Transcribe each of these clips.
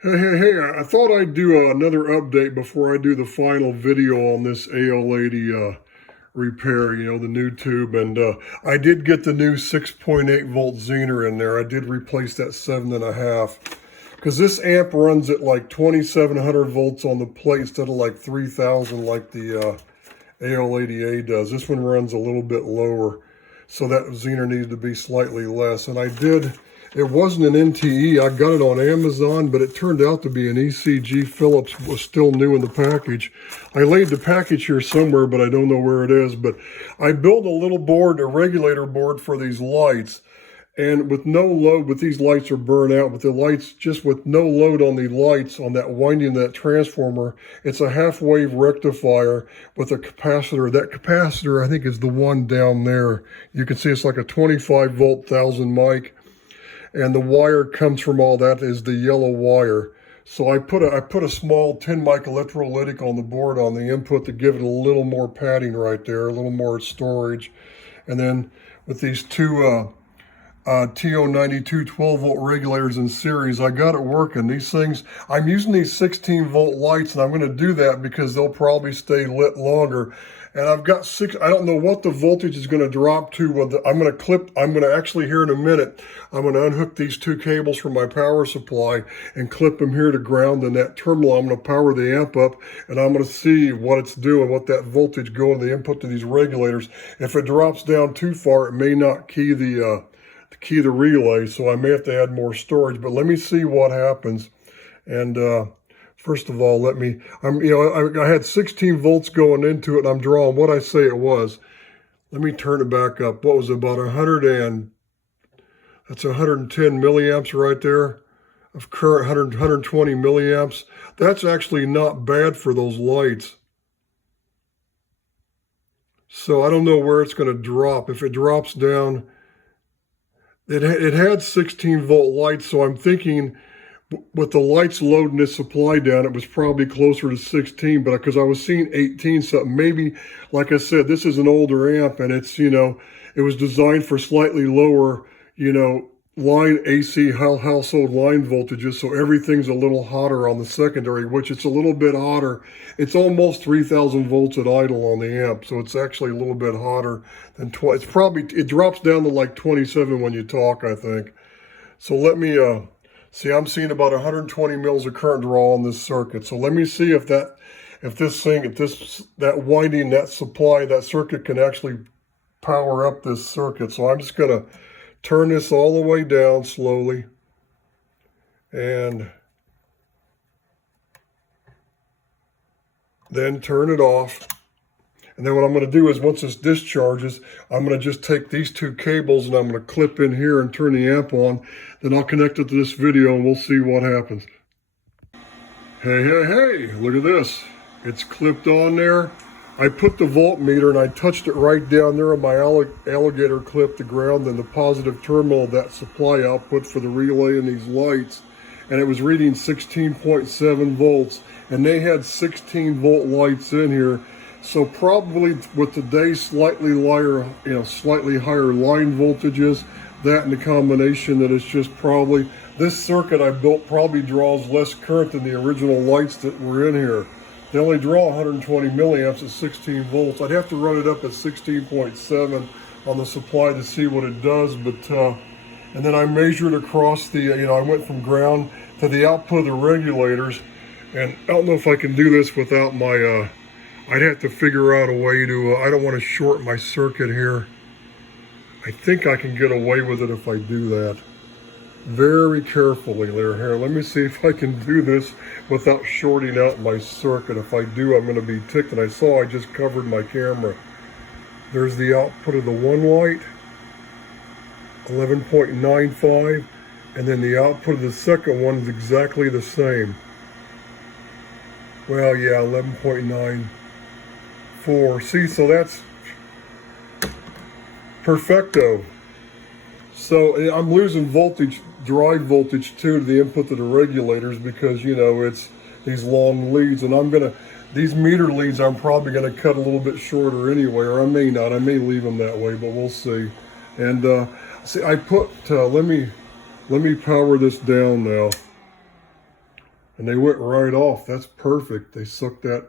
Hey, I thought I'd do another update before I do the final video on this AL-80 repair, the new tube. And I did get the new 6.8 volt Zener in there. I did replace that 7.5 because this amp runs at like 2700 volts on the plate instead of like 3000 like the AL-80A does. This one runs a little bit lower, so that Zener needed to be slightly less. And it wasn't an NTE. I got it on Amazon, but it turned out to be an ECG Philips. Was still new in the package. I laid the package here somewhere, but I don't know where it is. But I built a little board, a regulator board for these lights. And with no load, with these lights are burned out, with the lights, just with no load on the lights, on that winding, that transformer, it's a half-wave rectifier with a capacitor. That capacitor, I think, is the one down there. You can see it's like a 25 volt 1000 mic. And the wire comes from all that is the yellow wire. So I put a small 10 mic electrolytic on the board on the input to give it a little more padding right there, a little more storage. And then with these two TO92 12 volt regulators in series, I got it working. These things, I'm using these 16 volt lights, and I'm going to do that because they'll probably stay lit longer. And I've got I don't know what the voltage is going to drop to. I'm going to actually here in a minute, I'm going to unhook these two cables from my power supply and clip them here to ground in that terminal. I'm going to power the amp up, and I'm going to see what it's doing, what that voltage going to the input to these regulators. If it drops down too far, it may not key the relay, so I may have to add more storage. But let me see what happens. And first of all, I had 16 volts going into it, and I'm drawing what I say it was. Let me turn it back up. What was it, about that's 110 milliamps right there of current, 120 milliamps. That's actually not bad for those lights. So I don't know where it's going to drop. If it drops down, it had 16 volt lights, so I'm thinking with the lights loading this supply down, it was probably closer to 16, but because I was seeing 18 something, maybe, like I said, this is an older amp, and it's, it was designed for slightly lower, line AC household line voltages, so everything's a little hotter on the secondary, which it's a little bit hotter. It's almost 3000 volts at idle on the amp, so it's actually a little bit hotter than 20. It drops down to like 27 when you talk, I think. So let me, see, I'm seeing about 120 mils of current draw on this circuit. So let me see if that winding, that supply, that circuit can actually power up this circuit. So I'm just gonna turn this all the way down slowly, and then turn it off. And then what I'm going to do is, once this discharges, I'm going to just take these two cables and I'm going to clip in here and turn the amp on. Then I'll connect it to this video and we'll see what happens. Hey, look at this. It's clipped on there. I put the voltmeter and I touched it right down there on my alligator clip to ground in the positive terminal of that supply output for the relay and these lights. And it was reading 16.7 volts. And they had 16 volt lights in here. So probably with today's slightly higher line voltages, that and the combination that it's just probably, this circuit I built probably draws less current than the original lights that were in here. They only draw 120 milliamps at 16 volts. I'd have to run it up at 16.7 on the supply to see what it does, but, and then I measured across the, I went from ground to the output of the regulators, and I don't know if I can do this without my, I'd have to figure out a way to, I don't want to short my circuit here. I think I can get away with it if I do that. Very carefully there. Here, let me see if I can do this without shorting out my circuit. If I do, I'm going to be ticked. And I saw I just covered my camera. There's the output of the one light, 11.95. And then the output of the second one is exactly the same. Well, yeah, 11.94. See, so that's perfecto. So I'm losing voltage, drive voltage too, to the input to the regulators because, it's these long leads. And these meter leads, I'm probably going to cut a little bit shorter anyway, or I may not. I may leave them that way, but we'll see. And see, I put, let me power this down now. and they went right off. That's perfect. They sucked that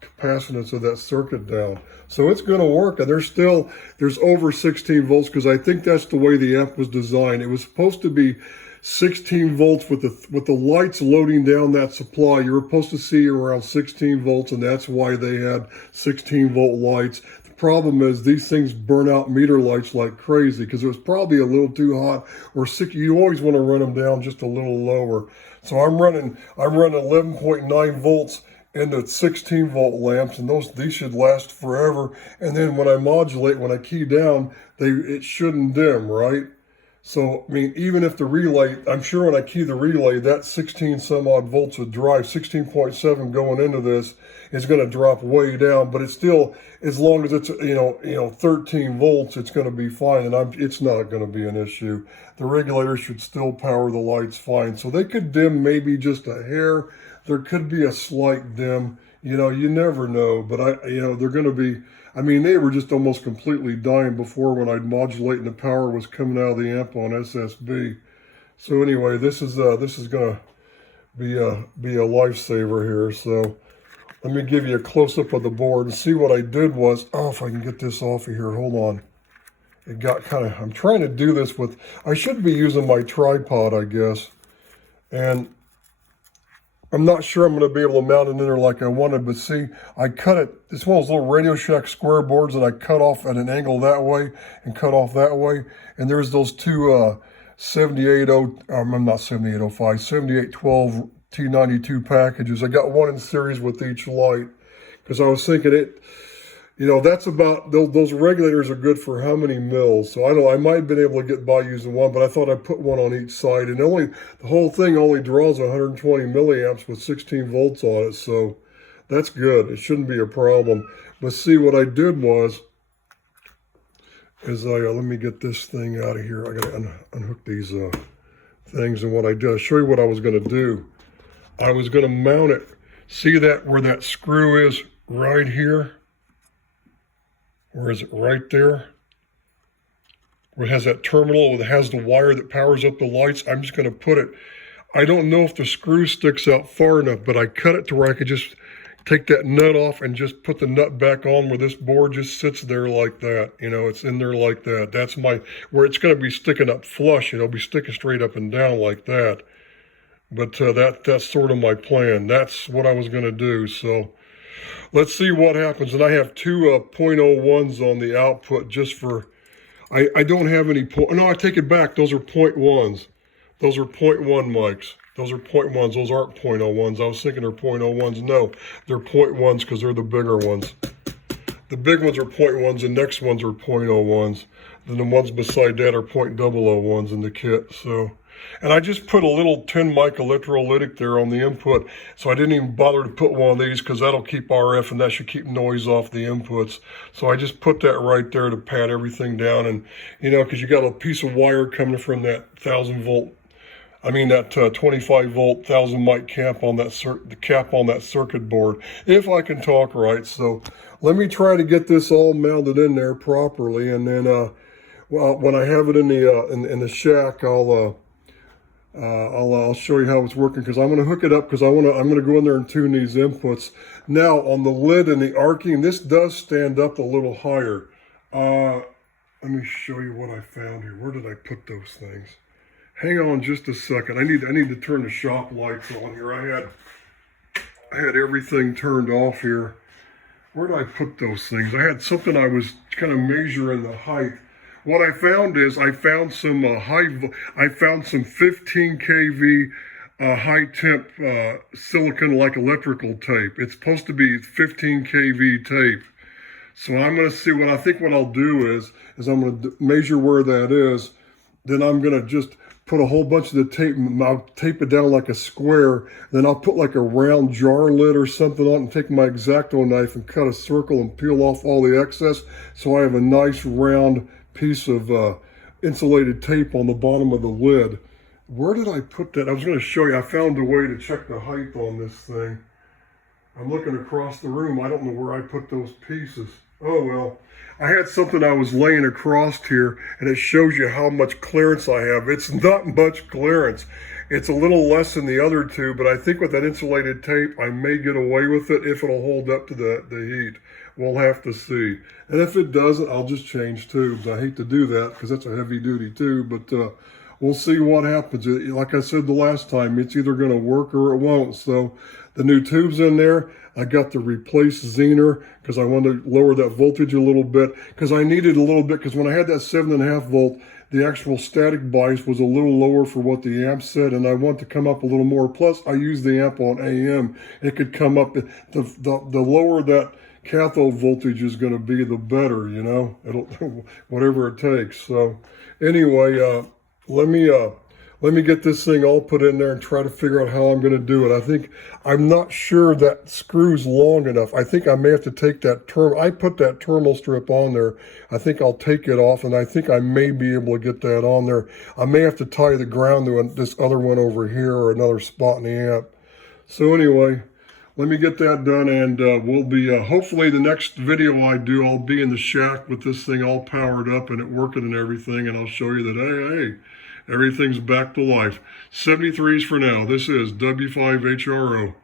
capacitance of that circuit down. So it's going to work, and there's over 16 volts because I think that's the way the amp was designed. It was supposed to be 16 volts with the lights loading down that supply. You were supposed to see around 16 volts, and that's why they had 16 volt lights. The problem is these things burn out meter lights like crazy because it was probably a little too hot, or you always want to run them down just a little lower. So I'm running 11.9 volts into 16 volt lamps, and these should last forever. And then when I modulate, when I key down, it shouldn't dim, right? So, I mean, even if the relay, I'm sure when I key the relay, that 16 some odd volts would drive, 16.7 going into this is going to drop way down, but it's still, as long as it's, 13 volts, it's going to be fine, and it's not going to be an issue. The regulator should still power the lights fine. So they could dim maybe just a hair. There could be a slight dim, you never know, but they're going to be, I mean, they were just almost completely dying before when I'd modulate and the power was coming out of the amp on SSB. So anyway, this is going to be a lifesaver here. So let me give you a close-up of the board and see what I did was, if I can get this off of here, hold on. It got kind of, I'm trying to do this with, I should be using my tripod, I guess. And I'm not sure I'm going to be able to mount it in there like I wanted, but see, I cut it. It's one of those little Radio Shack square boards, and I cut off at an angle that way and cut off that way. And there's those two 7812 T92 packages. I got one in series with each light because I was thinking that's about, those regulators are good for how many mils. So I might have been able to get by using one, but I thought I'd put one on each side. And the whole thing only draws 120 milliamps with 16 volts on it. So that's good. It shouldn't be a problem. But see, what I did was, let me get this thing out of here. I got to unhook these things. And what I did, I'll show you what I was going to do. I was going to mount it. See that where that screw is right here? Or is it right there? Where it has that terminal that has the wire that powers up the lights. I'm just going to put it. I don't know if the screw sticks out far enough, but I cut it to where I could just take that nut off and just put the nut back on where this board just sits there like that. It's in there like that. That's where it's going to be sticking up flush. Be sticking straight up and down like that. But that's sort of my plan. That's what I was going to do. So let's see what happens. And I have two 0.01s on the output just for, I don't have any, no, I take it back. Those are 0.1s. Those are 0.1 mics. Those are 0.1s. Those aren't 0.01s. I was thinking they're 0.01s. No, they're 0.1s because they're the bigger ones. The big ones are 0.1s. The next ones are 0.01s. Then the ones beside that are 0.001s in the kit. So, and I just put a little 10 mic electrolytic there on the input. So I didn't even bother to put one of these because that'll keep RF and that should keep noise off the inputs. So I just put that right there to pat everything down. And, because you got a piece of wire coming from that 25 volt 1000 mic cap on that circuit board, if I can talk right. So let me try to get this all mounted in there properly, and then when I have it in the shack, I'll show you how it's working, because I'm going to hook it up because I'm going to go in there and tune these inputs. Now on the lid and the arcing, this does stand up a little higher. Let me show you what I found here. Where did I put those things? Hang on just a second. I need to turn the shop lights on here. I had everything turned off here. Where did I put those things? I had something I was kind of measuring the height. What I found is I found some 15 kV high temp silicon like electrical tape. It's supposed to be 15 kV tape. So I'm going to see what I'll do is I'm going to measure where that is. Then I'm going to just put a whole bunch of the tape, I'll tape it down like a square, then I'll put like a round jar lid or something on it and take my X-Acto knife and cut a circle and peel off all the excess, so I have a nice round piece of insulated tape on the bottom of the lid. Where did I put that? I was going to show you. I found a way to check the height on this thing. I'm looking across the room. I don't know where I put those pieces. Oh well. I had something I was laying across here, and it shows you how much clearance I have. It's not much clearance. It's a little less than the other two, but I think with that insulated tape, I may get away with it if it'll hold up to the heat. We'll have to see. And if it doesn't, I'll just change tubes. I hate to do that because that's a heavy duty tube, but we'll see what happens. Like I said the last time, it's either going to work or it won't. So the new tube's in there. I got the replace Zener because I wanted to lower that voltage a little bit because I needed a little bit because when I had that 7.5 volt, the actual static bias was a little lower for what the amp said, and I want to come up a little more. Plus, I use the amp on AM. It could come up, the lower that cathode voltage is going to be, the better, you know, it'll whatever it takes. So anyway, let me get this thing all put in there and try to figure out how I'm going to do it. I'm not sure that screw's long enough. I think I may have to take that I put that terminal strip on there. I think I'll take it off, and I think I may be able to get that on there. I may have to tie the ground to this other one over here or another spot in the amp. So anyway, let me get that done, and we'll be, hopefully the next video I do, I'll be in the shack with this thing all powered up and it working and everything, and I'll show you that, hey, everything's back to life. 73s for now. This is W5HRO.